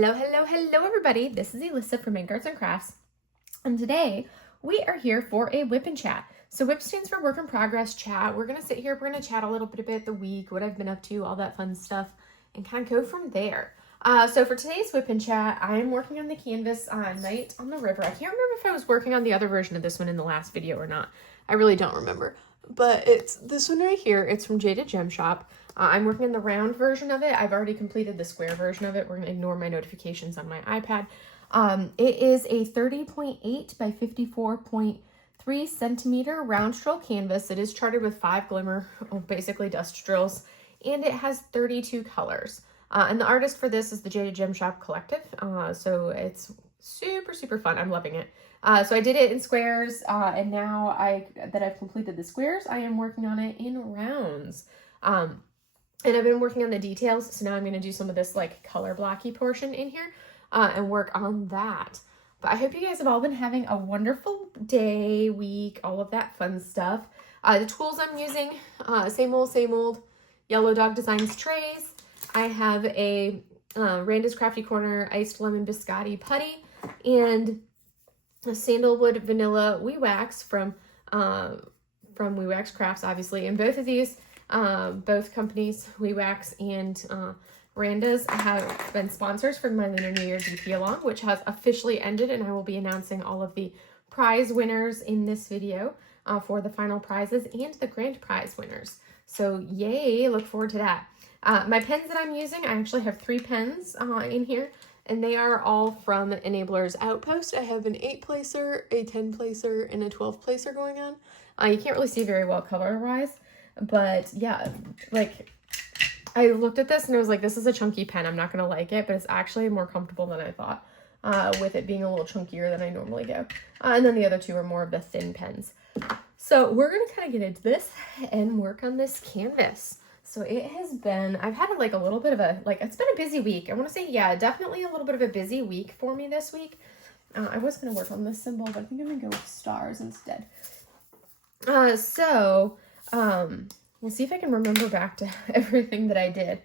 Hello everybody. This is Alyssa from Ink Arts and Crafts. And today we are here for a WIP and chat. So WIP stands for work in progress chat. We're going to sit here, we're going to chat a little bit about the week, what I've been up to, all that fun stuff, and kind of go from there. So for today's WIP and chat, I am working on the canvas Night on the River. I can't remember if I was working on the other version of this one in the last video or not. I really don't remember. But it's this one right here. It's from Jaded Gem Shop. I'm working on the round version of it. I've already completed the square version of it. We're going to ignore my notifications on my iPad. It is a 30.8 by 54.3 centimeter round stroll canvas. It is charted with 5 glimmer, basically dust drills, and it has 32 colors. And the artist for this is the Jaded Gem Shop Collective. So it's super fun. I'm loving it. So I did it in squares, and now that I've completed the squares, I am working on it in rounds. And I've been working on the details, so now I'm going to do some of this like color blocky portion in here and work on that. But I hope you guys have all been having a wonderful day, week, all of that fun stuff. The tools I'm using, same old Yellow Dog Designs trays. I have a Randa's Crafty Corner Iced Lemon Biscotti putty and a Sandalwood Vanilla Wee Wax from Wee Wax Crafts, obviously. And both of these, both companies, Wee Wax and Randa's, have been sponsors for my Lunar New Year DP Along, which has officially ended, and I will be announcing all of the prize winners in this video for the final prizes and the grand prize winners. So yay, look forward to that. My pens that I'm using, I actually have 3 pens in here, and they are all from Enabler's Outpost. I have an 8-placer, a 10-placer, and a 12-placer going on. You can't really see very well color-wise, but yeah, like, I looked at this and I was like, this is a chunky pen. I'm not going to like it, but it's actually more comfortable than I thought, with it being a little chunkier than I normally go. And then the other 2 are more of the thin pens. So we're going to kind of get into this and work on this canvas. So it has been, I've had like a little bit of a, like, it's been a busy week. I want to say, yeah, definitely a little bit of a busy week for me this week. I was going to work on this symbol, but I think I'm going to go with stars instead. We'll see if I can remember back to everything that I did.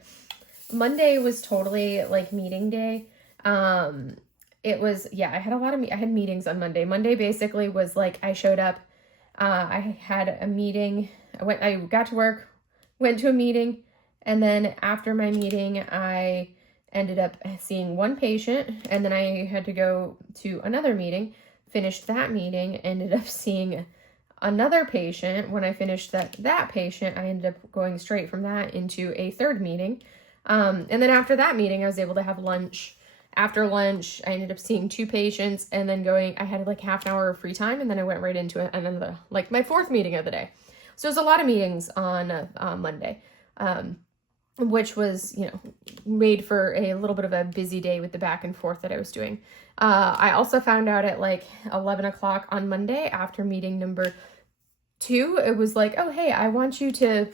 Monday was totally like meeting day. It was, yeah, I had I had meetings on Monday. Monday basically was like, I showed up, I had a meeting, I got to work, went to a meeting, and then after my meeting, I ended up seeing 1 patient, and then I had to go to another meeting, finished that meeting, ended up seeing another patient. When I finished that patient, I ended up going straight from that into a 3rd meeting. And then after that meeting, I was able to have lunch. After lunch, I ended up seeing 2 patients, and then I had like half an hour of free time, and then I went right into another, like my 4th meeting of the day. So there's a lot of meetings on Monday, which was, you know, made for a little bit of a busy day with the back and forth that I was doing. I also found out at like 11 o'clock on Monday after meeting number 2, it was like, oh, hey, I want you to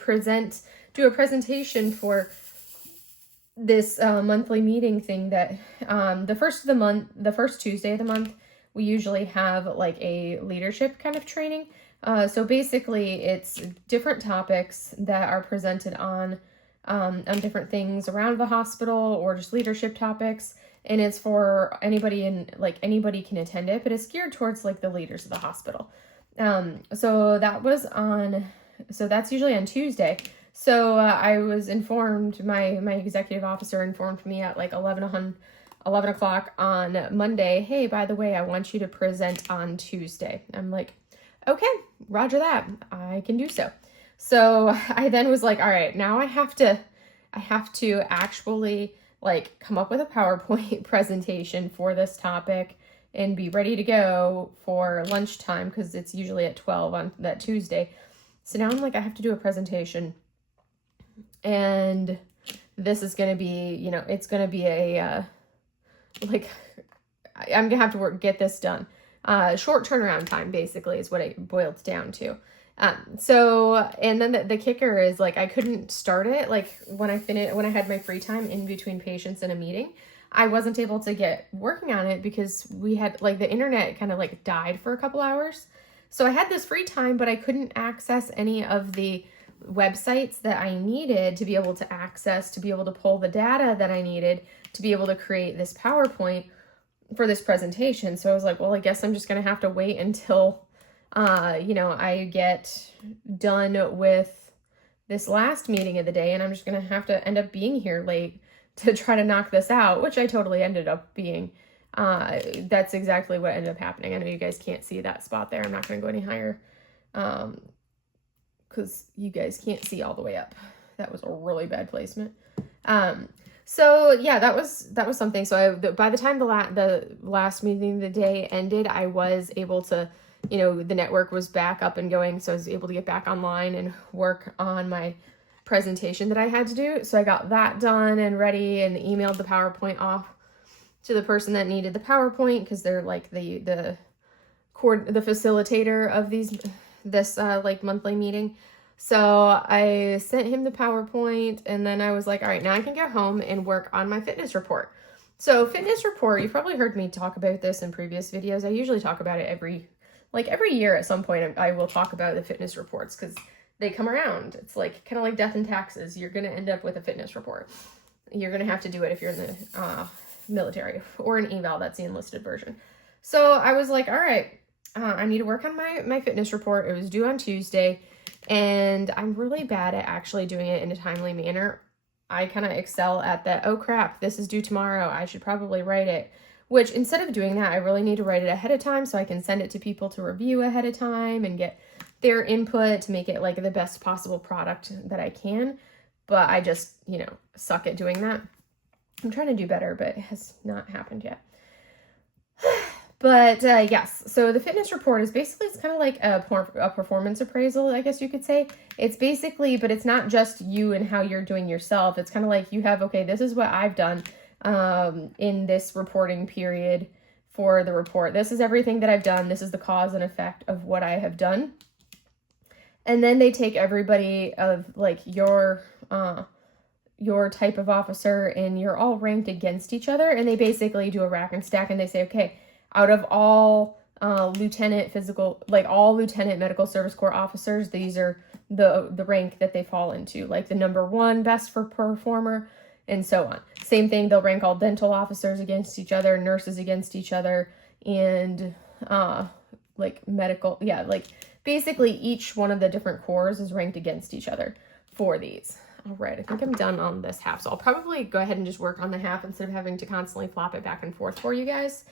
do a presentation for this monthly meeting thing that the first Tuesday of the month, we usually have like a leadership kind of training. So basically it's different topics that are presented on different things around the hospital or just leadership topics. And it's for anybody anybody can attend it, but it's geared towards like the leaders of the hospital. So that's usually on Tuesday. So I was informed, my executive officer informed me at like 11 o'clock on Monday, hey, by the way, I want you to present on Tuesday. I'm like, okay, roger that. I can do so. So I then was like, all right, now I have to actually like come up with a PowerPoint presentation for this topic and be ready to go for lunchtime, because it's usually at 12 on that Tuesday. So now I'm like, I have to do a presentation, and this is going to be, you know, it's going to be a, like, I'm going to have to get this done. Short turnaround time basically is what it boiled down to. And then the kicker is like, I couldn't start it. Like when I had my free time in between patients and a meeting, I wasn't able to get working on it because we had like the internet kind of like died for a couple hours. So I had this free time, but I couldn't access any of the websites that I needed to be able to access, to be able to pull the data that I needed to be able to create this PowerPoint for this presentation. So I was like, well, I guess I'm just going to have to wait until, I get done with this last meeting of the day, and I'm just going to have to end up being here late to try to knock this out, which I totally ended up being. That's exactly what ended up happening. I know you guys can't see that spot there. I'm not going to go any higher because you guys can't see all the way up. That was a really bad placement. So yeah, that was something. So by the time the last meeting of the day ended, I was able to, the network was back up and going. So I was able to get back online and work on my presentation that I had to do. So I got that done and ready and emailed the PowerPoint off to the person that needed the PowerPoint, because they're like the facilitator of this monthly meeting. So I sent him the PowerPoint, and then I was like, all right, now I can go home and work on my fitness report. So fitness report, you've probably heard me talk about this in previous videos. I usually talk about it every year at some point. I will talk about the fitness reports because they come around. It's like kind of like death and taxes. You're going to end up with a fitness report. You're going to have to do it if you're in the military or an eval. That's the enlisted version. So I was like, all right, I need to work on my fitness report. It was due on Tuesday. And I'm really bad at actually doing it in a timely manner. I kind of excel at that, oh crap, this is due tomorrow, I should probably write it. Which instead of doing that, I really need to write it ahead of time so I can send it to people to review ahead of time and get their input to make it like the best possible product that I can. But I just, suck at doing that. I'm trying to do better, but it has not happened yet. But yes, so the fitness report is basically, it's kind of like a performance appraisal, I guess you could say. It's basically, but it's not just you and how you're doing yourself. It's kind of like you have, okay, this is what I've done in this reporting period for the report. This is everything that I've done. This is the cause and effect of what I have done. And then they take everybody of like your type of officer, and you're all ranked against each other. And they basically do a rack and stack, and they say, okay, out of all lieutenant medical service corps officers, these are the rank that they fall into, like the number 1 best for performer, and so on. Same thing, they'll rank all dental officers against each other, nurses against each other, and medical, basically each one of the different corps is ranked against each other for these. All right, I think I'm done on this half, so I'll probably go ahead and just work on the half instead of having to constantly flop it back and forth for you guys.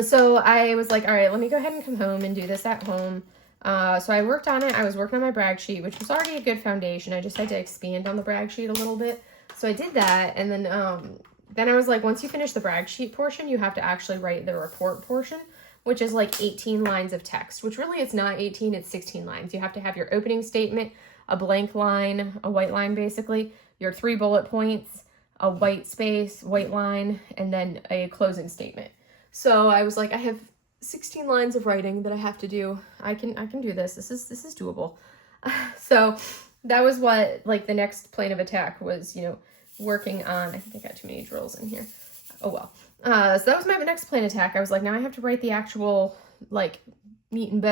So I was like, all right, let me go ahead and come home and do this at home. So I worked on it. I was working on my brag sheet, which was already a good foundation. I just had to expand on the brag sheet a little bit. So I did that. And then I was like, once you finish the brag sheet portion, you have to actually write the report portion, which is like 18 lines of text, which really it's not 18, it's 16 lines. You have to have your opening statement, a blank line, a white line basically, your 3 bullet points, a white space, white line, and then a closing statement. So I was like, I have 16 lines of writing that I have to do. I can do this. This is doable. So that was what like the next plane of attack was, working on. I think I got too many drills in here. Oh well. So that was my next plane attack. I was like, now I have to write the actual meat and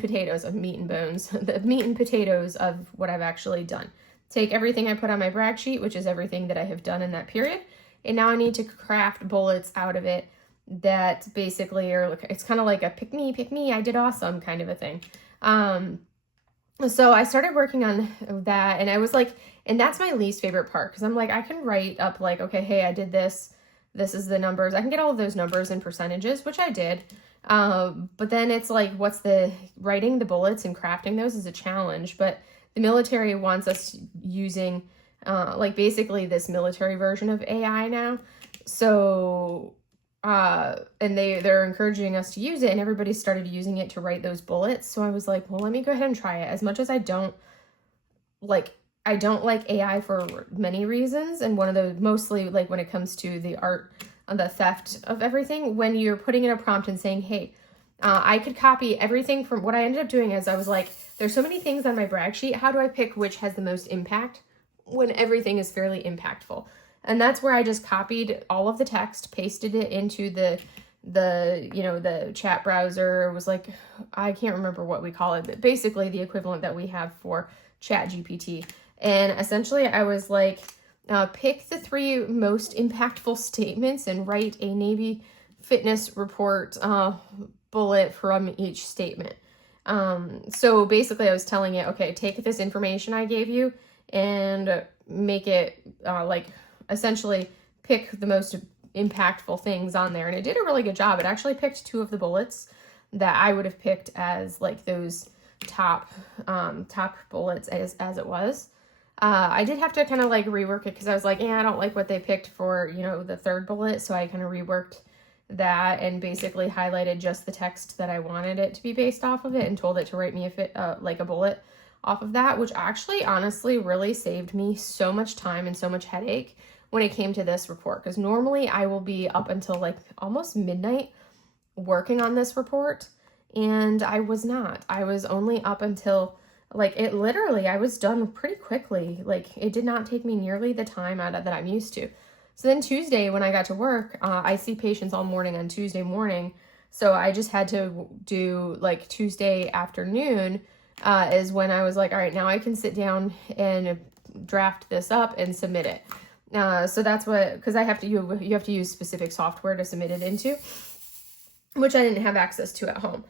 potatoes of meat and bones, the meat and potatoes of what I've actually done. Take everything I put on my brag sheet, which is everything that I have done in that period. And now I need to craft bullets out of it that basically are, it's kind of like a pick me, I did awesome kind of a thing. So I started working on that, and I was like, and that's my least favorite part, because I'm like, I can write up like, okay, hey, I did this is the numbers. I can get all of those numbers and percentages, which I did. But then it's like, what's the writing the bullets and crafting those is a challenge. But the military wants us using basically this military version of AI now. So, and they're encouraging us to use it, and everybody started using it to write those bullets. So I was like, well, let me go ahead and try it. As much as I don't like AI for many reasons. And one of the mostly when it comes to the art of the theft of everything, when you're putting in a prompt and saying, hey, I could copy everything from what I ended up doing is I was like, there's so many things on my brag sheet. How do I pick which has the most impact when everything is fairly impactful? And that's where I just copied all of the text, pasted it into the chat browser was like, I can't remember what we call it, but basically the equivalent that we have for Chat GPT. And essentially I was like, pick the 3 most impactful statements and write a Navy fitness report bullet from each statement. So basically I was telling it, okay, take this information I gave you and make it like essentially pick the most impactful things on there. And it did a really good job. It actually picked 2 of the bullets that I would have picked as like those top bullets as it was. I did have to kind of like rework it because I was like, yeah, I don't like what they picked for, the 3rd bullet. So I kind of reworked that and basically highlighted just the text that I wanted it to be based off of it and told it to write me like a bullet off of that, which actually honestly really saved me so much time and so much headache when it came to this report, because normally I will be up until like almost midnight working on this report, and I was not. I was only up until like I was done pretty quickly. Like it did not take me nearly the time that I'm used to. So then Tuesday when I got to work, I see patients all morning on Tuesday morning, so I just had to do like Tuesday afternoon is when I was like, all right, now I can sit down and draft this up and submit it. So that's because you have to use specific software to submit it into, which I didn't have access to at home.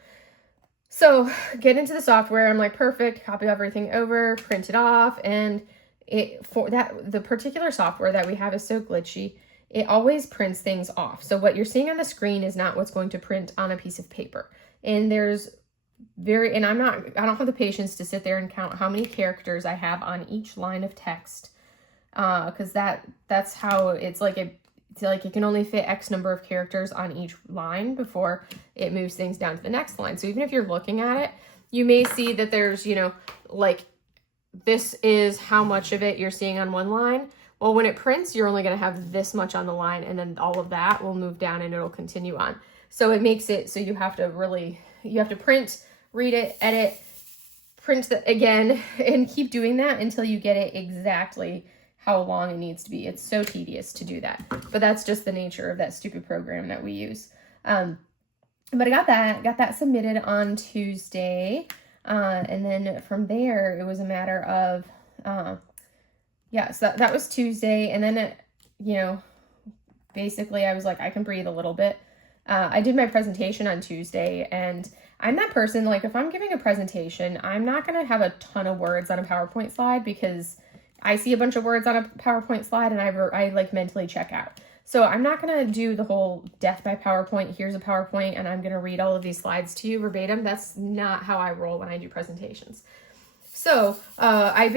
So get into the software. I'm like, perfect, copy everything over, print it off. And the particular software that we have is so glitchy. It always prints things off. So what you're seeing on the screen is not what's going to print on a piece of paper. And I don't have the patience to sit there and count how many characters I have on each line of text. Because that's how it's like it can only fit X number of characters on each line before it moves things down to the next line. So even if you're looking at it, you may see that there's, like this is how much of it you're seeing on one line. Well, when it prints, you're only going to have this much on the line, and then all of that will move down and it'll continue on. So it makes it so you have to print, read it, edit, print again, and keep doing that until you get it exactly how long it needs to be. It's so tedious to do that, but that's just the nature of that stupid program that we use. But I got that submitted on Tuesday. And then from there, it was a matter of, so that was Tuesday. And then, basically I was like, I can breathe a little bit. I did my presentation on Tuesday, and I'm that person, like if I'm giving a presentation, I'm not going to have a ton of words on a PowerPoint slide because I see a bunch of words on a PowerPoint slide and I like mentally check out. So I'm not going to do the whole death by PowerPoint. Here's a PowerPoint and I'm going to read all of these slides to you verbatim. That's not how I roll when I do presentations. So I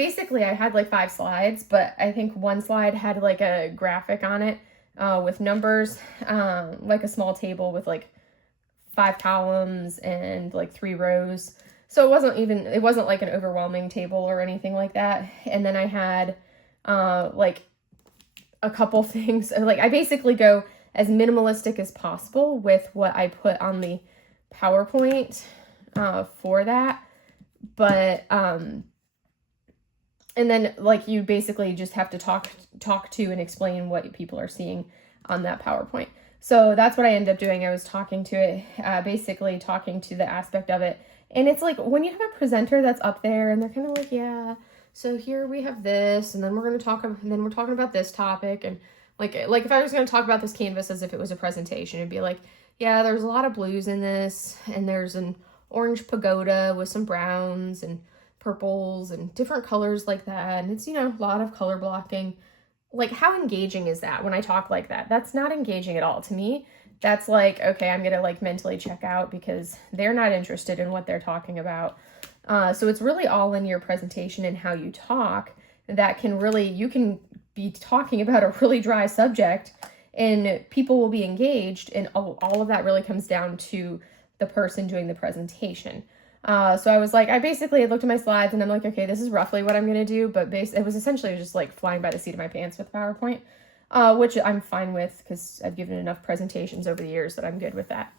had like 5 slides, but I think one slide had like a graphic on it with numbers, like a small table with like 5 columns and like 3 rows. So it wasn't like an overwhelming table or anything like that. And then I had like a couple things, like I basically go as minimalistic as possible with what I put on the PowerPoint for that. But and then like you basically just have to talk to and explain what people are seeing on that PowerPoint. So that's what I ended up doing. I was talking to it, basically talking to the aspect of it. And it's like when you have a presenter that's up there and they're kind of like, yeah, so here we have this, and then we're talking about this topic. And like if I was going to talk about this canvas as if it was a presentation, it'd be like, yeah, there's a lot of blues in this, and there's an orange pagoda with some browns and purples and different colors like that. And it's, a lot of color blocking. Like, how engaging is that when I talk like that? That's not engaging at all to me. That's like, okay, I'm going to like mentally check out because they're not interested in what they're talking about. So it's really all in your presentation and how you talk that you can be talking about a really dry subject and people will be engaged. And all of that really comes down to the person doing the presentation. So I was like, I basically looked at my slides and I'm like, okay, this is roughly what I'm going to do. But it was essentially just like flying by the seat of my pants with PowerPoint. Which I'm fine with because I've given enough presentations over the years that I'm good with that.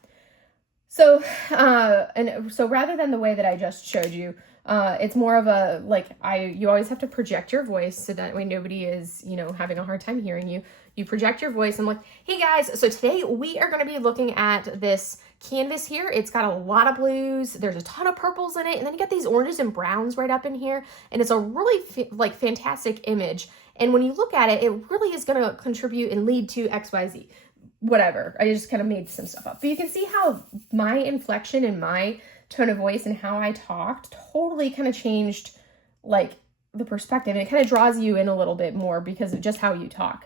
So, and so rather than the way that I just showed you, it's more of a, you always have to project your voice so that way nobody is, having a hard time hearing you. You project your voice. I'm like, hey guys, so today we are going to be looking at this canvas here. It's got a lot of blues. There's a ton of purples in it. And then you got these oranges and browns right up in here. And it's a really fantastic image. And when you look at it, it really is going to contribute and lead to XYZ. Whatever. I just kind of made some stuff up. But you can see how my inflection and my tone of voice and how I talked totally kind of changed the perspective. And it kind of draws you in a little bit more because of just how you talk.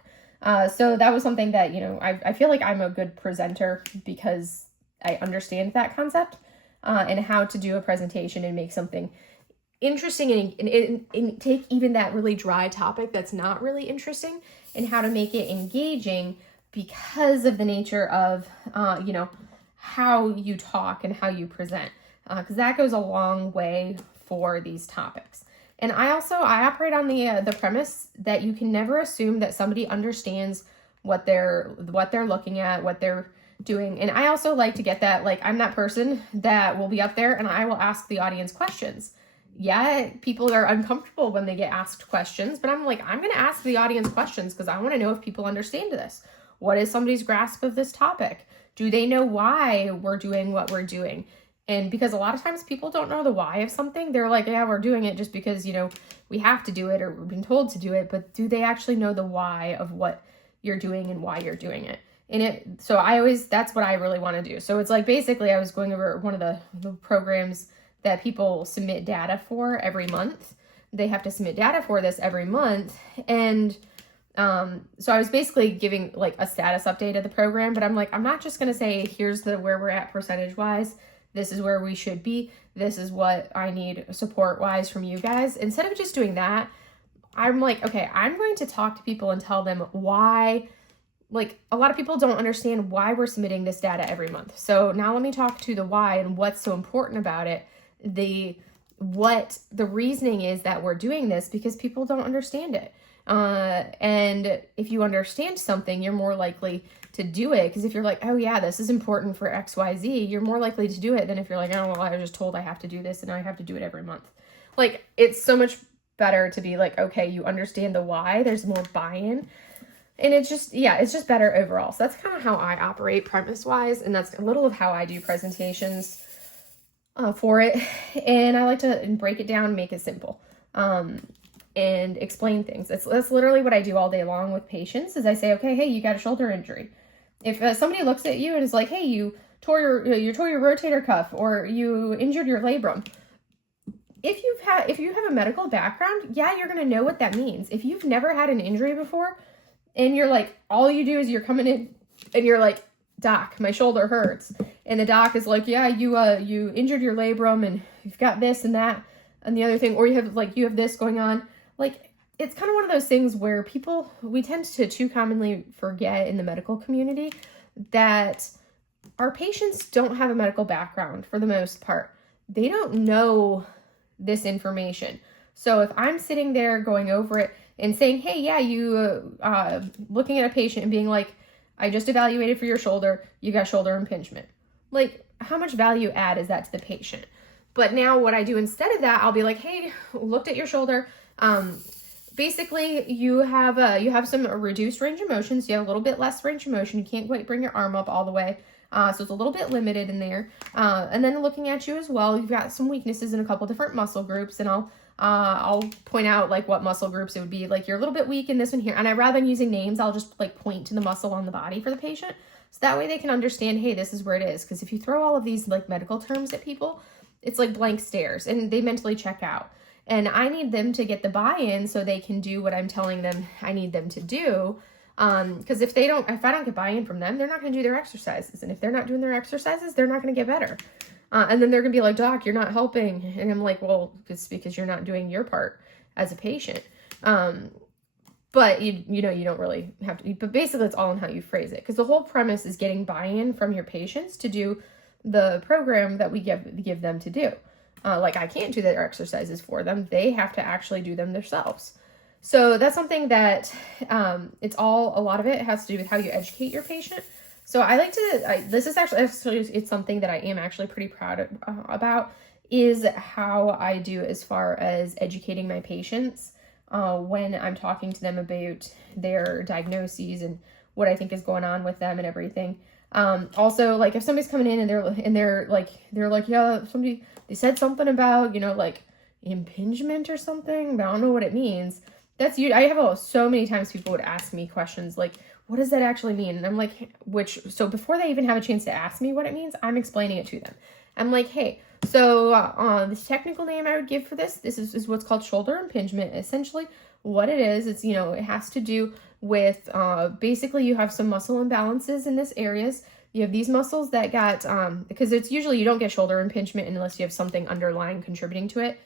So that was something that, I feel like I'm a good presenter because I understand that concept and how to do a presentation and make something interesting and take even that really dry topic that's not really interesting and how to make it engaging because of the nature of, how you talk and how you present, because that goes a long way for these topics. And I operate on the premise that you can never assume that somebody understands what they're looking at, what they're doing. And I also like to get that, I'm that person that will be up there and I will ask the audience questions. Yeah, people are uncomfortable when they get asked questions, but I'm going to ask the audience questions because I want to know if people understand this. What is somebody's grasp of this topic? Do they know why we're doing what we're doing? And because a lot of times people don't know the why of something. They're like, yeah, we're doing it just because, we have to do it or we've been told to do it. But do they actually know the why of what you're doing and why you're doing it? That's what I really want to do. So it's basically I was going over one of the programs that people submit data for every month. They have to submit data for this every month. And so I was basically giving a status update of the program, but I'm not just going to say, here's where we're at percentage wise. This is where we should be. This is what I need support wise from you guys. Instead of just doing that, I'm okay, I'm going to talk to people and tell them why, a lot of people don't understand why we're submitting this data every month. So now let me talk to the why and what's so important about it. What the reasoning is that we're doing this because people don't understand it. And if you understand something, you're more likely to do it. Because if you're oh yeah, this is important for XYZ, you're more likely to do it than if you're oh, well, I was just told I have to do this and I have to do it every month. It's so much better to be okay, you understand the why, there's more buy-in. And it's just better overall. So that's kind of how I operate premise-wise. And that's a little of how I do presentations for it. And I like to break it down, make it simple. And explain things. That's literally what I do all day long with patients is I say, okay, hey, you got a shoulder injury. If somebody looks at you and is hey, you tore your rotator cuff or you injured your labrum. If you have a medical background, yeah, you're going to know what that means. If you've never had an injury before and you're all you do is you're coming in and you're doc, my shoulder hurts. And the doc is yeah, you injured your labrum and you've got this and that and the other thing, or you have this going on. It's kind of one of those things where we tend to too commonly forget in the medical community that our patients don't have a medical background for the most part. They don't know this information. So if I'm sitting there going over it and saying, hey, yeah, you looking at a patient and being I just evaluated for your shoulder, you got shoulder impingement. How much value add is that to the patient? But now what I do instead of that, I'll be hey, looked at your shoulder. Basically you have some reduced range of motion. So you have a little bit less range of motion. You can't quite bring your arm up all the way. So it's a little bit limited in there. And then looking at you as well, you've got some weaknesses in a couple different muscle groups, and I'll point out what muscle groups it would be. You're a little bit weak in this one here. And rather than using names, I'll just point to the muscle on the body for the patient. So that way they can understand, hey, this is where it is. Because if you throw all of these medical terms at people, it's blank stares and they mentally check out. And I need them to get the buy-in so they can do what I'm telling them I need them to do. Because if I don't get buy-in from them, they're not going to do their exercises. And if they're not doing their exercises, they're not going to get better. And then they're going to be doc, you're not helping. And I'm well, it's because you're not doing your part as a patient. But you don't really have to, but basically it's all in how you phrase it. Because the whole premise is getting buy-in from your patients to do the program that we give them to do. I can't do their exercises for them. They have to actually do them themselves. So that's something that a lot of it has to do with how you educate your patient. So I like to, this is actually, it's something that I am actually pretty proud of, about, is how I do as far as educating my patients when I'm talking to them about their diagnoses and what I think is going on with them and everything. Also, like if somebody's coming in and they're like, yeah, they said something about, like impingement or something, but I don't know what it means. That's you. I have so many times people would ask me questions like, what does that actually mean? And I'm like, so before they even have a chance to ask me what it means, I'm explaining it to them. I'm like, hey, so this technical name I would give for this is what's called shoulder impingement. Essentially what it is, it's, it has to do with, basically you have some muscle imbalances in this areas. You have these muscles that got, because it's usually you don't get shoulder impingement unless you have something underlying contributing to it,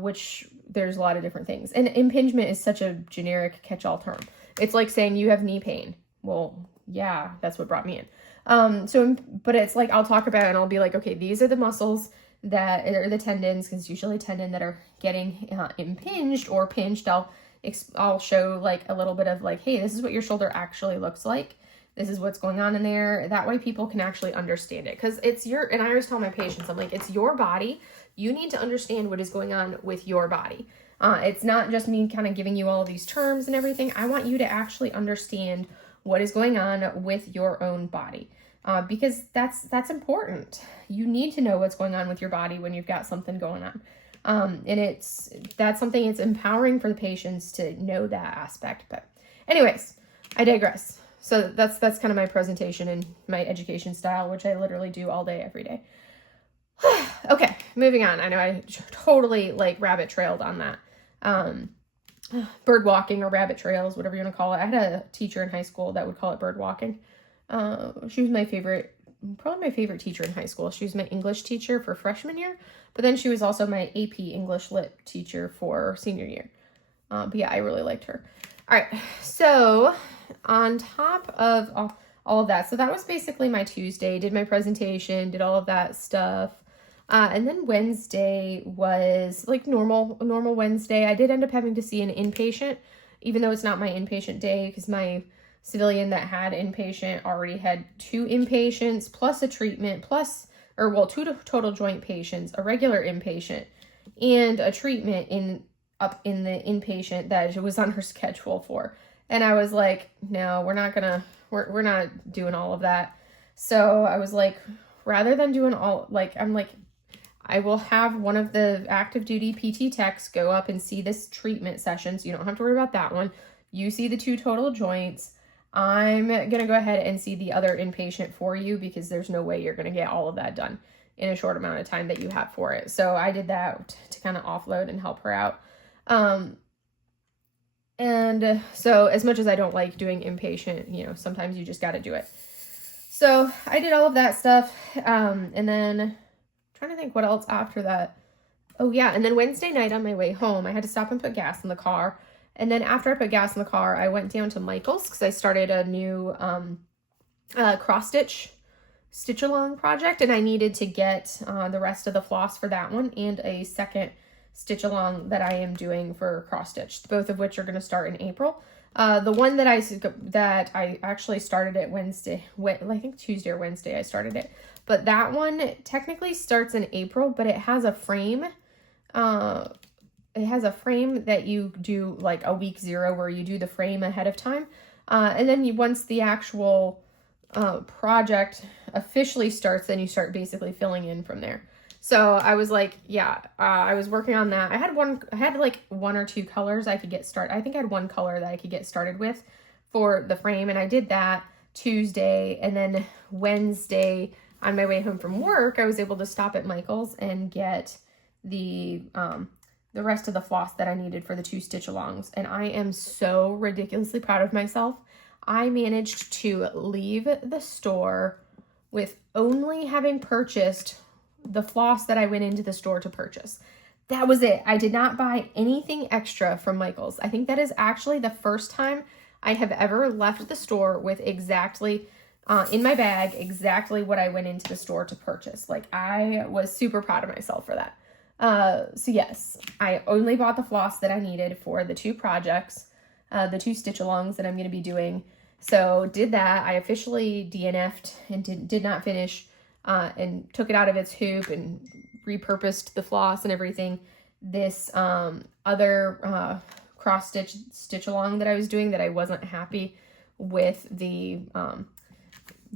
which there's a lot of different things. And impingement is such a generic catch-all term. It's like saying you have knee pain. Well, yeah, that's what brought me in. But it's like, I'll talk about it and I'll be like, okay, these are the muscles that are the tendons, because it's usually tendon that are getting impinged or pinched. I'll show like a little bit of like, hey, this is what your shoulder actually looks like. This is what's going on in there. That way people can actually understand it, because and I always tell my patients, I'm like, it's your body. You need to understand what is going on with your body. It's not just me kind of giving you all of these terms and everything. I want you to actually understand what is going on with your own body, because that's important. You need to know what's going on with your body when you've got something going on. And that's something it's empowering for the patients to know that aspect. But anyways, I digress. So that's kind of my presentation and my education style, which I literally do all day, every day. Okay, moving on. I know I totally like rabbit trailed on that. Bird walking or rabbit trails, whatever you want to call it. I had a teacher in high school that would call it bird walking. She was probably my favorite teacher in high school. She was my English teacher for freshman year, but then she was also my AP English Lit teacher for senior year. But yeah, I really liked her. All right, so on top of all of that, so that was basically my Tuesday. Did my presentation, did all of that stuff. And then Wednesday was like normal Wednesday. I did end up having to see an inpatient, even though it's not my inpatient day, because my civilian that had inpatient already had 2 inpatients plus a treatment two total joint patients, a regular inpatient, and a treatment up in the inpatient that it was on her schedule for. And I was like, no, we're not doing all of that. So I was like, rather than doing I will have one of the active duty PT techs go up and see this treatment session, so you don't have to worry about that one. You see the 2 total joints. I'm going to go ahead and see the other inpatient for you, because there's no way you're going to get all of that done in a short amount of time that you have for it. So I did that to kind of offload and help her out. And so as much as I don't like doing inpatient, sometimes you just got to do it. So I did all of that stuff. And then trying to think what else after that. Oh yeah, and then Wednesday night on my way home, I had to stop and put gas in the car. And then after I put gas in the car, I went down to Michael's because I started a new stitch along project, and I needed to get the rest of the floss for that one and a second stitch along that I am doing for cross stitch, both of which are going to start in April. The one that I actually started it Wednesday, I think Tuesday or Wednesday I started it. But that one technically starts in April, but it has a frame. It has a frame that you do like a week 0 where you do the frame ahead of time. And then once the actual project officially starts, then you start basically filling in from there. So I was like, yeah, I was working on that. I had like 1 or 2 colors I could get started. I think I had 1 color that I could get started with for the frame. And I did that Tuesday. And then Wednesday on my way home from work, I was able to stop at Michael's and get the rest of the floss that I needed for the 2 stitch alongs. And I am so ridiculously proud of myself. I managed to leave the store with only having purchased the floss that I went into the store to purchase. That was it. I did not buy anything extra from Michael's. I think that is actually the first time I have ever left the store with exactly in my bag exactly what I went into the store to purchase. Like, I was super proud of myself for that. So yes, I only bought the floss that I needed for the 2 projects, the 2 stitch alongs that I'm going to be doing. So did that. I officially DNF'd and did not finish, and took it out of its hoop and repurposed the floss and everything. This other cross stitch along that I was doing, that I wasn't happy with the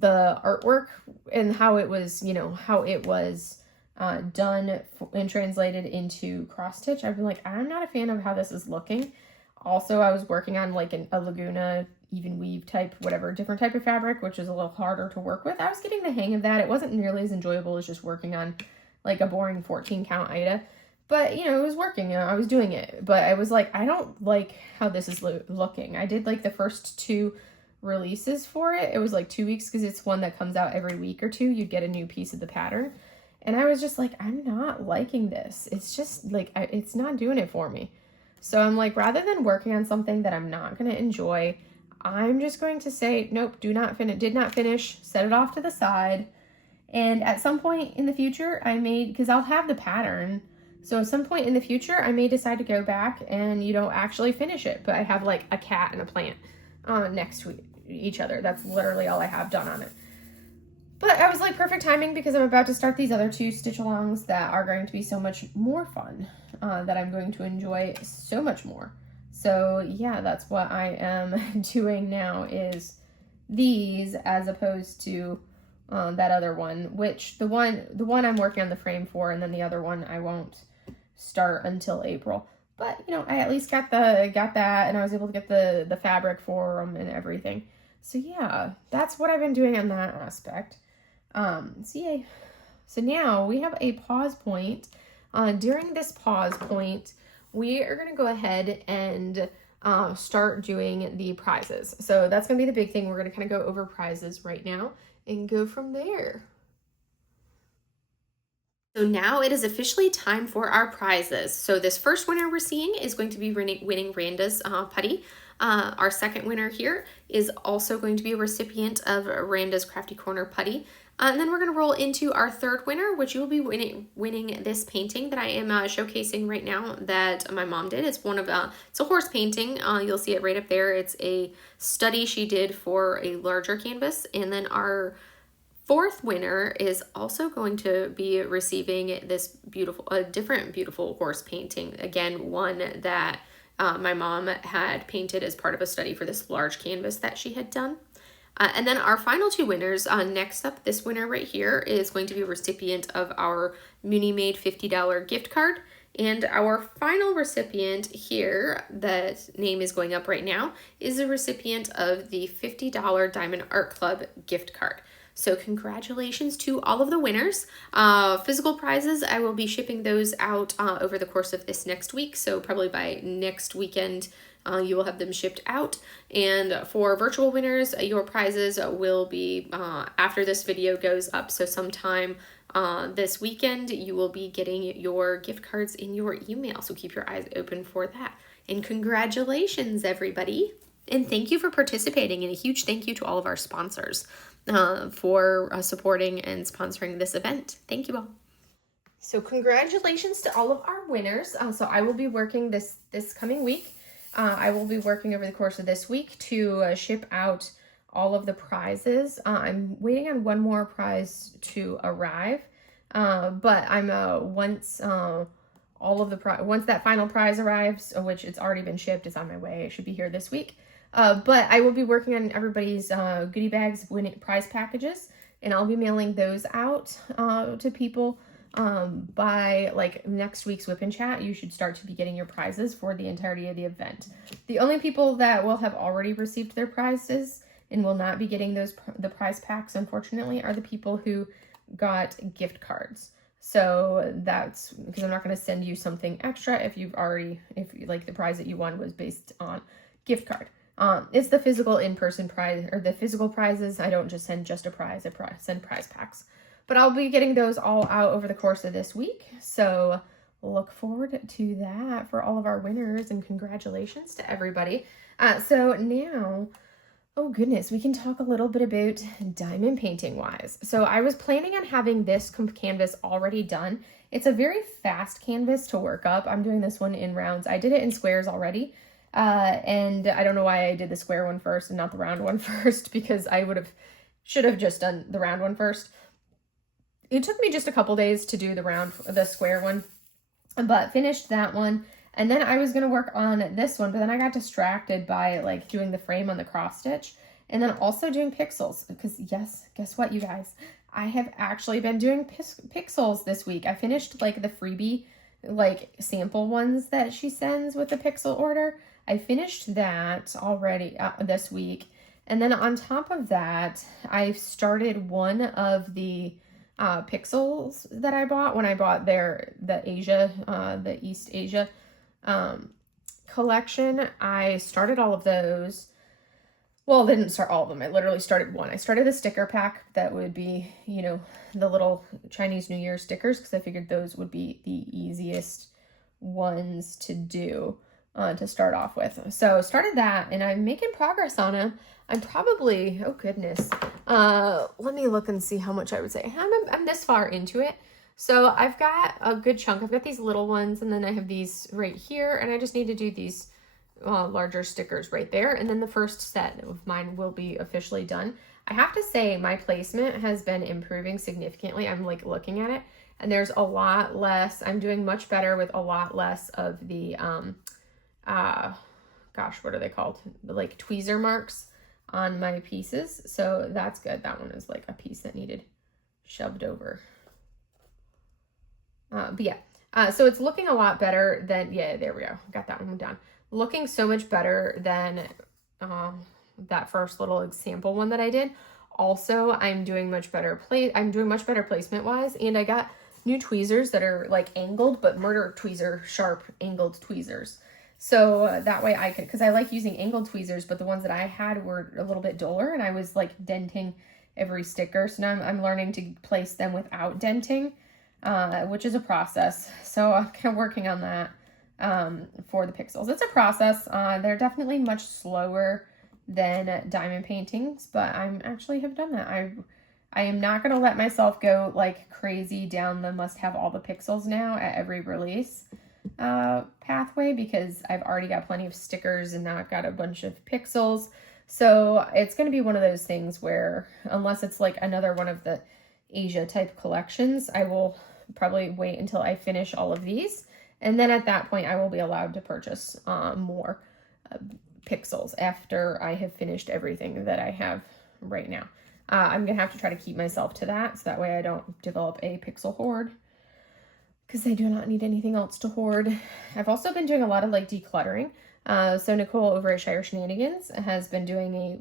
artwork and how it was, done and translated into cross stitch. I've been like, I'm not a fan of how this is looking. Also, I was working on like a Laguna even weave type, whatever, different type of fabric, which is a little harder to work with. I was getting the hang of that. It wasn't nearly as enjoyable as just working on like a boring 14 count Ida, but it was working. I was doing it, but I was like, I don't like how this is looking. I did like the first 2 releases for it. It was like 2 weeks, because it's one that comes out every week or 2. You'd get a new piece of the pattern. And I was just like, I'm not liking this. It's just like, it's not doing it for me. So I'm like, rather than working on something that I'm not going to enjoy, I'm just going to say, nope, did not finish, set it off to the side. And at some point in the future, because I'll have the pattern. So at some point in the future, I may decide to go back and, actually finish it. But I have like a cat and a plant next to each other. That's literally all I have done on it. But I was like, perfect timing, because I'm about to start these other 2 stitch alongs that are going to be so much more fun, that I'm going to enjoy so much more. So yeah, that's what I am doing now, is these, as opposed to that other one, which the one I'm working on the frame for, and then the other one I won't start until April. But I at least got that, and I was able to get the fabric for them and everything. So yeah, that's what I've been doing on that aspect. So now we have a pause point. During this pause point, we are going to go ahead and start doing the prizes. So that's going to be the big thing. We're going to kind of go over prizes right now and go from there. So now it is officially time for our prizes. So this first winner we're seeing is going to be winning Randa's putty. Our second winner here is also going to be a recipient of Randa's Crafty Corner putty. And then we're going to roll into our third winner, which you will be winning this painting that I am showcasing right now that my mom did. It's it's a horse painting. You'll see it right up there. It's a study she did for a larger canvas. And then our fourth winner is also going to be receiving this different beautiful horse painting. Again, one that my mom had painted as part of a study for this large canvas that she had done. And then our final 2 winners, next up, this winner right here is going to be a recipient of our Muni Made $50 gift card. And our final recipient here, that name is going up right now, is a recipient of the $50 Diamond Art Club gift card. So congratulations to all of the winners. Physical prizes, I will be shipping those out over the course of this next week. So probably by next weekend, you will have them shipped out. And for virtual winners, your prizes will be after this video goes up. So sometime this weekend, you will be getting your gift cards in your email. So keep your eyes open for that. And congratulations, everybody. And thank you for participating. And a huge thank you to all of our sponsors for supporting and sponsoring this event. Thank you all. So congratulations to all of our winners. So I will be working this coming week. I will be working over the course of this week to ship out all of the prizes. I'm waiting on one more prize to arrive, but I'm once that final prize arrives, which it's already been shipped, it's on my way. It should be here this week. But I will be working on everybody's goodie bags, prize packages, and I'll be mailing those out to people. By like next week's WIP and Chat, you should start to be getting your prizes for the entirety of the event. The only people that will have already received their prizes and will not be getting the prize packs, unfortunately, are the people who got gift cards. So that's because I'm not going to send you something extra if like the prize that you won was based on gift card. It's the physical in-person prize, or the physical prizes. I don't just send just a prize, send prize packs. But I'll be getting those all out over the course of this week. So look forward to that for all of our winners, and congratulations to everybody. So now, oh goodness, we can talk a little bit about diamond painting wise. So I was planning on having this canvas already done. It's a very fast canvas to work up. I'm doing this one in rounds. I did it in squares already. And I don't know why I did the square one first and not the round one first, because I should have just done the round one first. It took me just a couple days to do the square one, but finished that one. And then I was going to work on this one, but then I got distracted by like doing the frame on the cross stitch and then also doing pixels, because yes, guess what, you guys? I have actually been doing pixels this week. I finished like the freebie, like sample ones that she sends with the pixel order. I finished that already this week. And then on top of that, I started one of the pixels that I bought when I bought the East Asia collection. I started all of those. Well, I didn't start all of them. I literally started one. I started the sticker pack that would be, you know, the little Chinese New Year stickers, because I figured those would be the easiest ones to do to start off with. So started that, and I'm making progress on them. I'm probably, oh goodness, let me look and see how much I would say. I'm this far into it. So I've got a good chunk. I've got these little ones, and then I have these right here, and I just need to do these larger stickers right there, and then the first set of mine will be officially done. I have to say my placement has been improving significantly. I'm like looking at it, and there's a lot less. I'm doing much better with a lot less of the gosh, what are they called? Like tweezer marks on my pieces. So that's good. That one is like a piece that needed shoved over. But yeah, so it's looking a lot better than, yeah, there we go. Got that one done. Looking so much better than that first little example one that I did. Also, I'm doing much better placement wise, and I got new tweezers that are like angled, but murder tweezer sharp angled tweezers. So that way I could, because I like using angled tweezers, but the ones that I had were a little bit duller, and I was like denting every sticker. So now I'm learning to place them without denting, which is a process. So I'm kind of working on that. For the pixels. It's a process. They're definitely much slower than diamond paintings, but I'm actually have done that. I am not going to let myself go like crazy down the must have all the pixels now at every release pathway, because I've already got plenty of stickers and now I've got a bunch of pixels. So it's going to be one of those things where, unless it's like another one of the Asia type collections, I will probably wait until I finish all of these. And then at that point, I will be allowed to purchase more pixels after I have finished everything that I have right now. I'm going to have to try to keep myself to that, so that way I don't develop a pixel hoard, because I do not need anything else to hoard. I've also been doing a lot of like decluttering. So Nicole over at Shire Shenanigans has been doing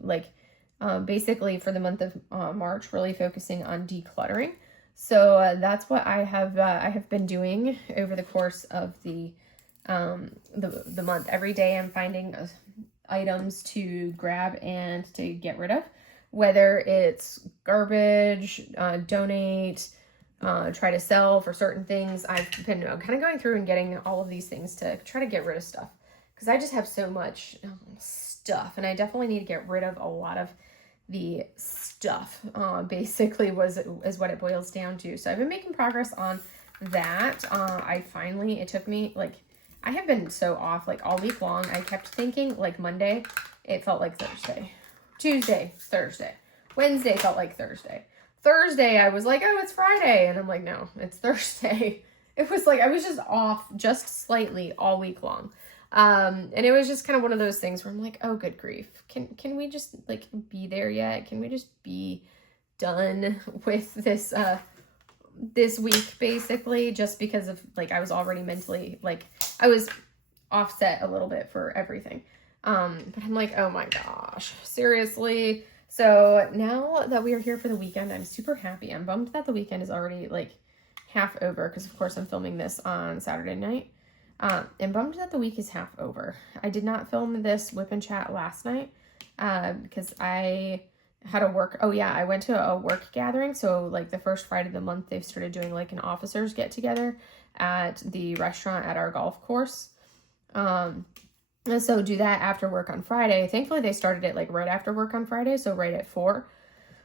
basically for the month of March, really focusing on decluttering. So that's what I have been doing over the course of the month. Every day I'm finding items to grab and to get rid of, whether it's garbage, donate, try to sell for certain things. I've been kind of going through and getting all of these things to try to get rid of stuff, because I just have so much stuff, and I definitely need to get rid of a lot of the stuff, basically is what it boils down to. So I've been making progress on that. It took me like, I have been so off like all week long. I kept thinking like Monday, it felt like Thursday. Tuesday, Thursday. Wednesday felt like Thursday. Thursday, I was like, oh, it's Friday. And I'm like, no, it's Thursday. It was like, I was just off just slightly all week long. And it was just kind of one of those things where I'm like, oh, good grief. Can we just like be there yet? Can we just be done with this, this week, basically, just because of like, I was already mentally, like I was offset a little bit for everything. But I'm like, oh my gosh, seriously. So now that we are here for the weekend, I'm super happy. I'm bummed that the weekend is already like half over, because of course I'm filming this on Saturday night. And bummed that the week is half over. I did not film this whip and chat last night because I had a work. Oh yeah, I went to a work gathering. So like the first Friday of the month, they've started doing like an officers get together at the restaurant at our golf course. And so do that after work on Friday. Thankfully, they started it like right after work on Friday, so right at 4,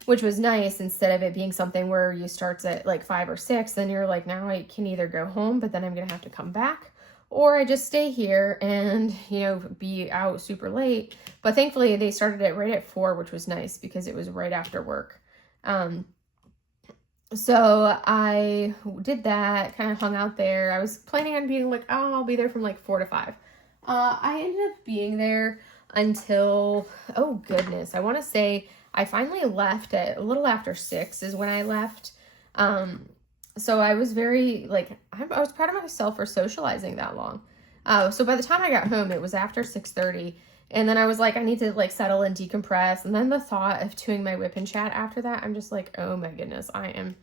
which was nice, instead of it being something where you start at like 5 or 6, then you're like, now I can either go home, but then I'm gonna have to come back, or I just stay here and, you know, be out super late. But thankfully they started it right at 4, which was nice because it was right after work. So I did that, kind of hung out there. I was planning on being like, oh, I'll be there from like 4 to 5. I ended up being there until, oh goodness, I want to say I finally left at a little after 6 is when I left. So I was very, like, I was proud of myself for socializing that long. So by the time I got home, it was after 6:30. And then I was like, I need to like settle and decompress. And then the thought of doing my whip and chat after that, I'm just like, oh my goodness, I am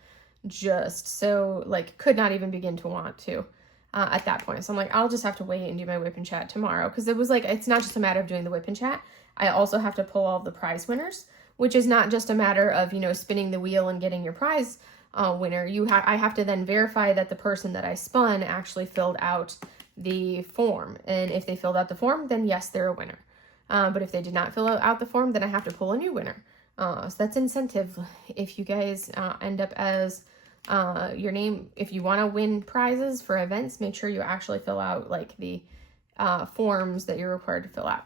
just so like, could not even begin to want to at that point. So I'm like, I'll just have to wait and do my whip and chat tomorrow. Cause it was like, it's not just a matter of doing the whip and chat. I also have to pull all the prize winners, which is not just a matter of, you know, spinning the wheel and getting your prize winner. I have to then verify that the person that I spun actually filled out the form. And if they filled out the form, then yes, they're a winner. But if they did not fill out the form, then I have to pull a new winner. So that's incentive. If you guys end up as your name, if you want to win prizes for events, make sure you actually fill out like the forms that you're required to fill out.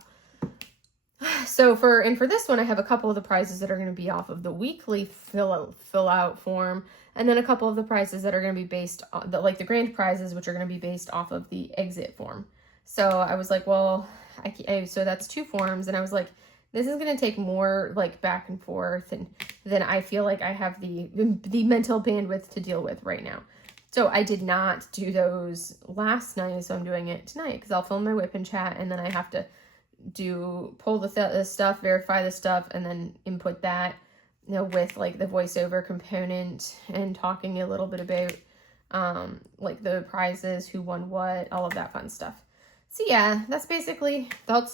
So for this one, I have a couple of the prizes that are going to be off of the weekly fill out form, and then a couple of the prizes that are going to be based on the grand prizes, which are going to be based off of the exit form. So I was like, well, so that's 2 forms, and I was like, this is going to take more like back and forth, and then I feel like I have the mental bandwidth to deal with right now. So I did not do those last night, so I'm doing it tonight because I'll film my whip and chat, and then I have to pull the stuff, verify the stuff, and then input that, you know, with like the voiceover component and talking a little bit about like the prizes, who won what, all of that fun stuff. So yeah, that's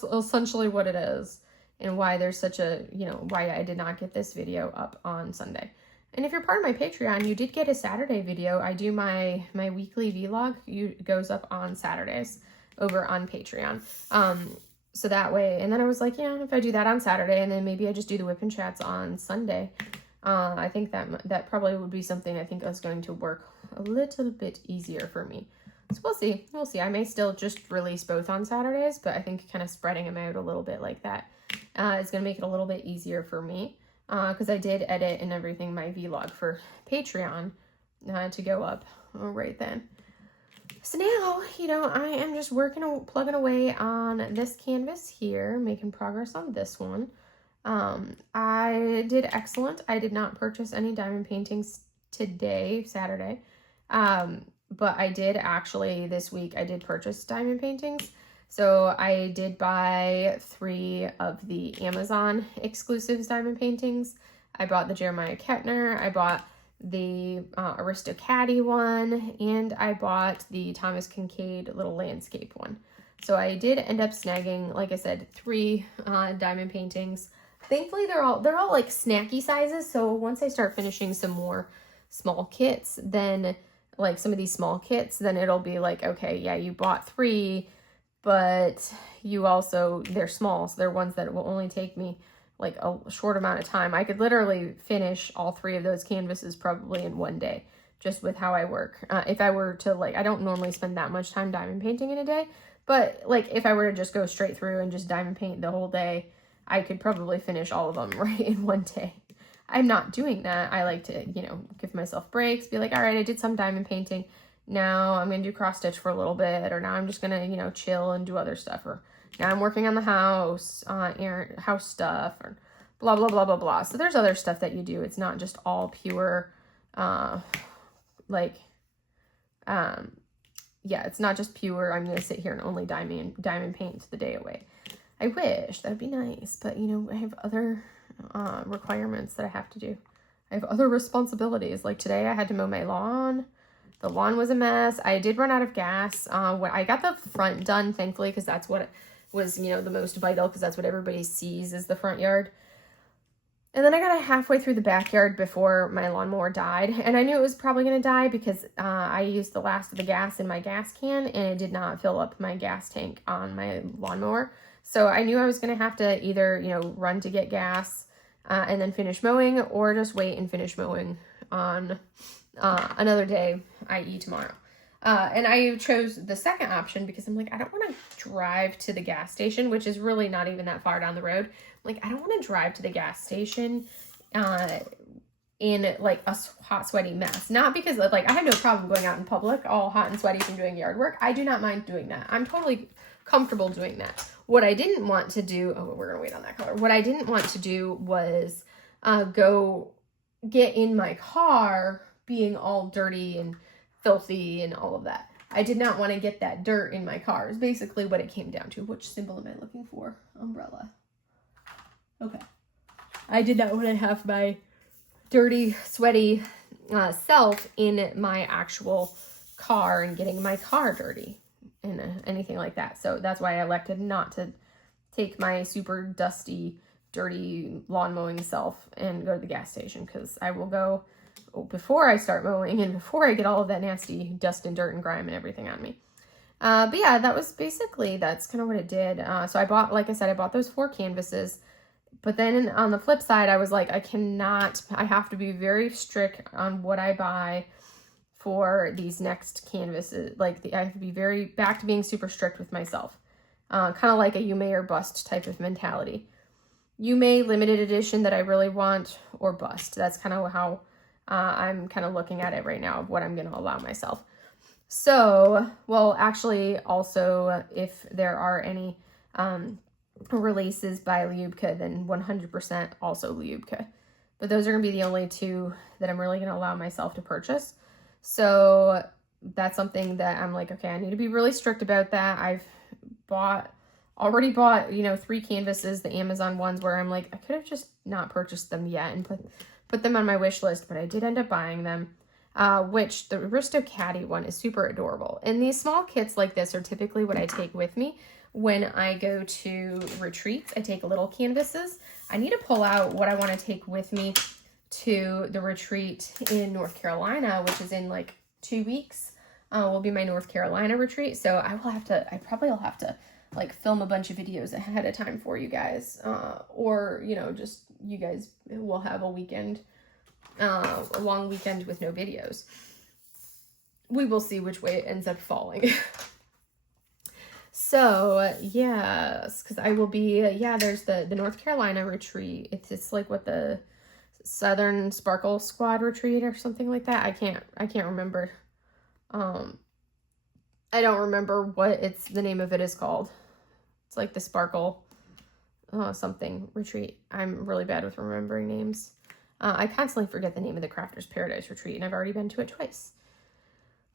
essentially what it is, and why there's such a, you know, why I did not get this video up on Sunday. And if you're part of my Patreon, you did get a Saturday video. I do my weekly vlog. It goes up on Saturdays over on Patreon. So that way, and then I was like, yeah, if I do that on Saturday, and then maybe I just do the whip and chats on Sunday, I think that probably would be something I think is going to work a little bit easier for me. So we'll see. I may still just release both on Saturdays, but I think kind of spreading them out a little bit like that is going to make it a little bit easier for me, because I did edit and everything my vlog for Patreon to go up right then. So now, you know, I am just plugging away on this canvas here, making progress on this one. I did excellent. I did not purchase any diamond paintings today, Saturday. But I did actually, this week, I did purchase diamond paintings. So I did buy 3 of the Amazon exclusives diamond paintings. I bought the Jeremiah Kettner. I bought the Aristocati one, and I bought the Thomas Kincaid little landscape one. So I did end up snagging, like I said, 3 diamond paintings. Thankfully, they're all like snacky sizes. So once I start finishing some more small kits, then like some of these small kits, then it'll be like, okay, yeah, you bought 3, but you also, they're small. So they're ones that will only take me like a short amount of time. I could literally finish all 3 of those canvases probably in one day, just with how I work. If I were to like, I don't normally spend that much time diamond painting in a day, but like if I were to just go straight through and just diamond paint the whole day, I could probably finish all of them right in one day. I'm not doing that. I like to, you know, give myself breaks, be like, all right, I did some diamond painting. Now I'm going to do cross stitch for a little bit, or now I'm just going to, you know, chill and do other stuff, or now I'm working on the house, house stuff, or blah, blah, blah, blah, blah. So there's other stuff that you do. It's not just all pure, yeah, it's not just pure, I'm going to sit here and only diamond paint the day away. I wish, that would be nice, but, you know, I have other requirements that I have to do. I have other responsibilities. Like today I had to mow my lawn. The lawn was a mess. I did run out of gas. I got the front done, thankfully, because that's what was, you know, the most vital, because that's what everybody sees is the front yard. And then I got halfway through the backyard before my lawnmower died. And I knew it was probably going to die because I used the last of the gas in my gas can, and it did not fill up my gas tank on my lawnmower. So I knew I was going to have to either, you know, run to get gas and then finish mowing, or just wait and finish mowing on another day, i.e. tomorrow. And I chose the second option because I'm like, I don't want to drive to the gas station, which is really not even that far down the road. Like, I don't want to drive to the gas station in like a hot, sweaty mess. Not because like I have no problem going out in public all hot and sweaty from doing yard work. I do not mind doing that. I'm totally comfortable doing that. What I didn't want to do, oh, we're gonna wait on that color. What I didn't want to do was go get in my car being all dirty and filthy and all of that. I did not want to get that dirt in my car is basically what it came down to. Which symbol am I looking for? Umbrella. Okay. I did not want to have my dirty, sweaty self in my actual car and getting my car dirty and anything like that. So that's why I elected not to take my super dusty, dirty lawn mowing self and go to the gas station, because I will go before I start mowing and before I get all of that nasty dust and dirt and grime and everything on me. But yeah, that's kind of what it did. So I bought, like I said, I bought those 4 canvases. But then on the flip side, I was like, I have to be very strict on what I buy for these next canvases. Like, I have to be back to being super strict with myself. Kind of like a you may or bust type of mentality. You may limited edition that I really want, or bust. That's kind of how I'm kind of looking at it right now, of what I'm going to allow myself. So, well, actually, also, if there are any releases by Lyubka, then 100% also Lyubka. But those are going to be the only 2 that I'm really going to allow myself to purchase. So that's something that I'm like, okay, I need to be really strict about that. I've already bought, 3 canvases, the Amazon ones, where I'm like, I could have just not purchased them yet and put them on my wish list, but I did end up buying them. Which the Aristocati one is super adorable. And these small kits like this are typically what I take with me when I go to retreats. I take little canvases. I need to pull out what I want to take with me to the retreat in North Carolina, which is in like 2 weeks. Will be my North Carolina retreat. So I probably will have to like film a bunch of videos ahead of time for you guys. Or, just you guys will have a weekend, a long weekend with no videos. We will see which way it ends up falling. So, yes, because I will be, there's the North Carolina retreat. It's like what the Southern Sparkle Squad retreat or something like that. I can't remember. I don't remember what the name of it is called. It's like the Sparkle something retreat. I'm really bad with remembering names. I constantly forget the name of the Crafter's Paradise retreat, and I've already been to it twice.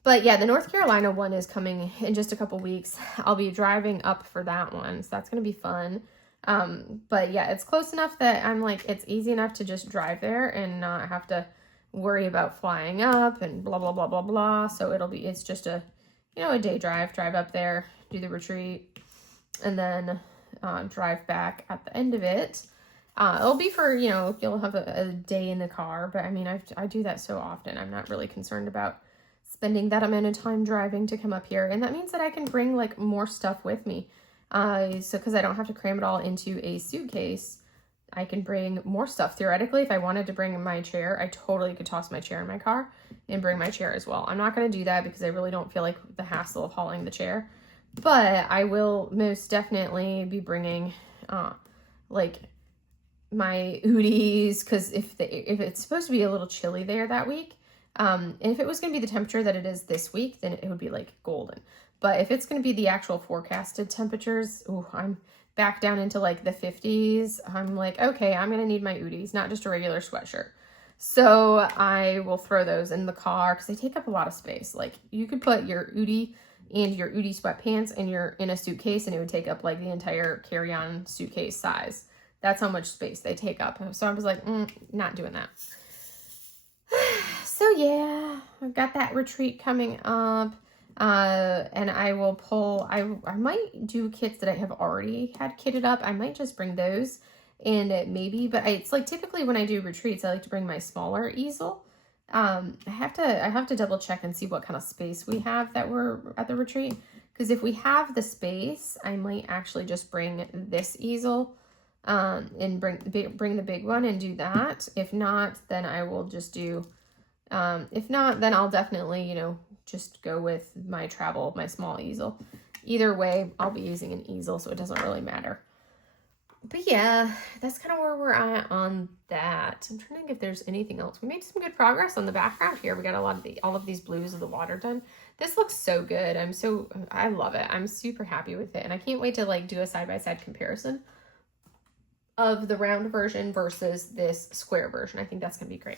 But yeah, the North Carolina one is coming in just a couple weeks. I'll be driving up for that one, so that's going to be fun. But yeah, it's close enough that I'm like, it's easy enough to just drive there and not have to worry about flying up and blah, blah, blah, blah, blah. So it's just a day drive up there, do the retreat, and then drive back at the end of it. It'll be for, you'll have a day in the car, but I mean, I do that so often. I'm not really concerned about spending that amount of time driving to come up here. And that means that I can bring like more stuff with me. Because I don't have to cram it all into a suitcase, I can bring more stuff. Theoretically, if I wanted to bring my chair, I totally could toss my chair in my car and bring my chair as well. I'm not going to do that because I really don't feel like the hassle of hauling the chair. But I will most definitely be bringing like my hoodies, because if it's supposed to be a little chilly there that week, and if it was going to be the temperature that it is this week, then it would be like golden. But if it's going to be the actual forecasted temperatures, I'm back down into like the 50s. I'm like, okay, I'm going to need my hoodies, not just a regular sweatshirt. So I will throw those in the car because they take up a lot of space. Like, you could put your hoodie and your hoodie sweatpants in a suitcase, and it would take up like the entire carry-on suitcase size. That's how much space they take up. So I was like, not doing that. So yeah, I've got that retreat coming up. And I will pull, I might do kits that I have already had kitted up. I might just bring those, and but it's like typically when I do retreats, I like to bring my smaller easel. I have to double check and see what kind of space we have that we're at the retreat. Because if we have the space, I might actually just bring this easel, and bring the big one and do that. If not, then I will just do, if not, then I'll definitely, just go with my small easel. Either way, I'll be using an easel, so it doesn't really matter. But yeah, that's kind of where we're at on that. I'm trying to think if there's anything else. We made some good progress on the background here. We got all of these blues of the water done. This looks so good. I love it. I'm super happy with it. And I can't wait to like do a side-by-side comparison of the round version versus this square version. I think that's going to be great.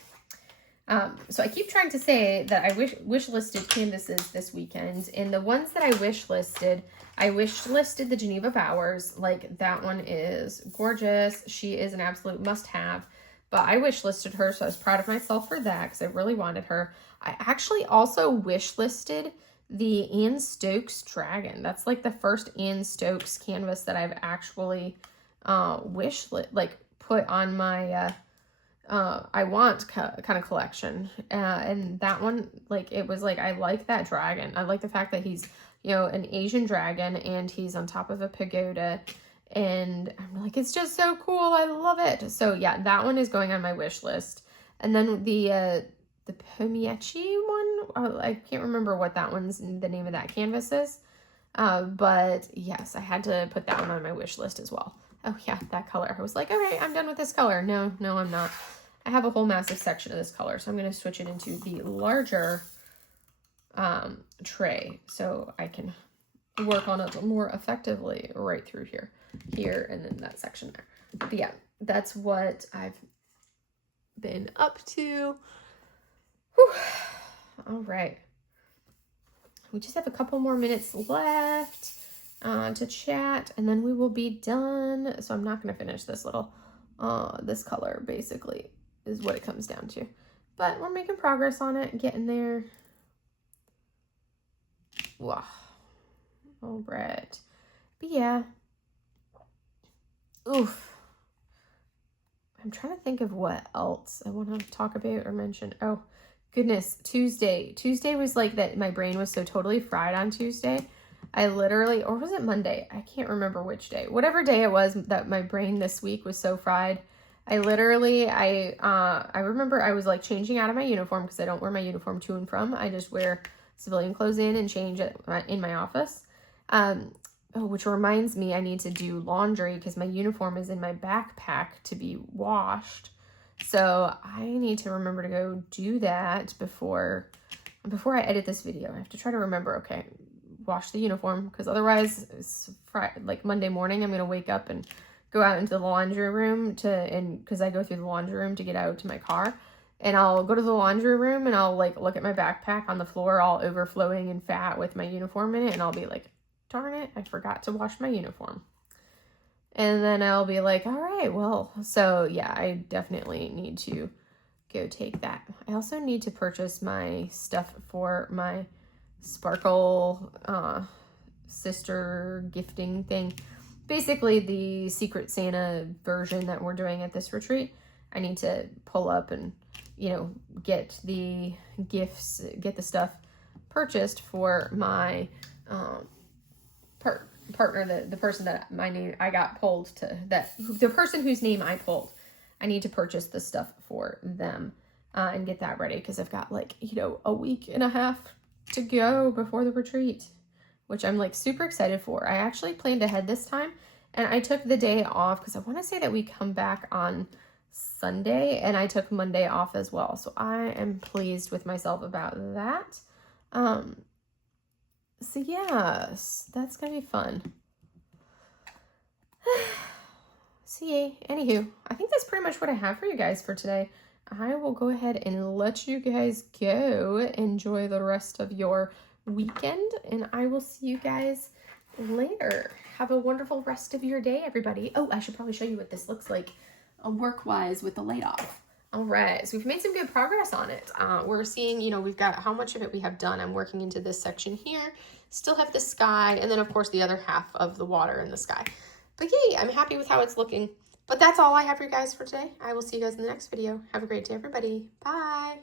So I keep trying to say that I wish listed canvases this weekend, and the ones that I wish listed the Geneva Bowers. Like, that one is gorgeous. She is an absolute must-have, but I wish listed her, so I was proud of myself for that because I really wanted her. I actually also wish listed the Anne Stokes Dragon. That's like the first Anne Stokes canvas that I've actually put on my I want kind of collection. And that one, like, it was like, I like that dragon. I like the fact that he's, you know, an Asian dragon and he's on top of a pagoda. And I'm like, it's just so cool. I love it. So yeah, that one is going on my wish list. And then the Pomiechi one, I can't remember what that one's, the name of that canvas is. But yes, I had to put that one on my wish list as well. Oh yeah, that color. I was like, okay, I'm done with this color. No, I'm not. I have a whole massive section of this color, so I'm going to switch it into the larger tray so I can work on it more effectively right through here, and then that section there. But yeah, that's what I've been up to. Whew. All right. We just have a couple more minutes left to chat, and then we will be done. So I'm not going to finish this little, this color basically is what it comes down to. But we're making progress on it, getting there. Wow. All right. But yeah. Oof. I'm trying to think of what else I want to talk about or mention. Oh, goodness. Tuesday. Tuesday was like that. My brain was so totally fried on Tuesday. I literally, or was it Monday? I can't remember which day. Whatever day it was that my brain this week was so fried. I literally, I remember I was like changing out of my uniform because I don't wear my uniform to and from. I just wear civilian clothes in and change it in my office. Which reminds me, I need to do laundry because my uniform is in my backpack to be washed. So I need to remember to go do that before I edit this video. I have to try to remember, okay, wash the uniform, because otherwise it's like Monday morning I'm gonna wake up and go out into the laundry room because I go through the laundry room to get out to my car, and I'll go to the laundry room and I'll like look at my backpack on the floor all overflowing and fat with my uniform in it, and I'll be like, darn it, I forgot to wash my uniform. And then I'll be like, all right, well, so yeah, I definitely need to go take that. I also need to purchase my stuff for my Sparkle sister gifting thing. Basically the Secret Santa version that we're doing at this retreat. I need to pull up and, you know, get the gifts, get the stuff purchased for my partner, the person that the person whose name I pulled. I need to purchase the stuff for them and get that ready, because I've got like, you know, a week and a half to go before the retreat, which I'm like super excited for. I actually planned ahead this time, and I took the day off because I want to say that we come back on Sunday, and I took Monday off as well. So I am pleased with myself about that. So yes, that's gonna be fun. So yay. Anywho, I think that's pretty much what I have for you guys for today. I will go ahead and let you guys go. Enjoy the rest of your weekend, and I will see you guys later. Have a wonderful rest of your day, everybody. Oh, I should probably show you what this looks like work-wise with the light off. All right, so we've made some good progress on it. We're seeing, you know, we've got how much of it we have done. I'm working into this section here. Still have the sky, and then of course the other half of the water in the sky. But yay, I'm happy with how it's looking. But that's all I have for you guys for today. I will see you guys in the next video. Have a great day, everybody. Bye.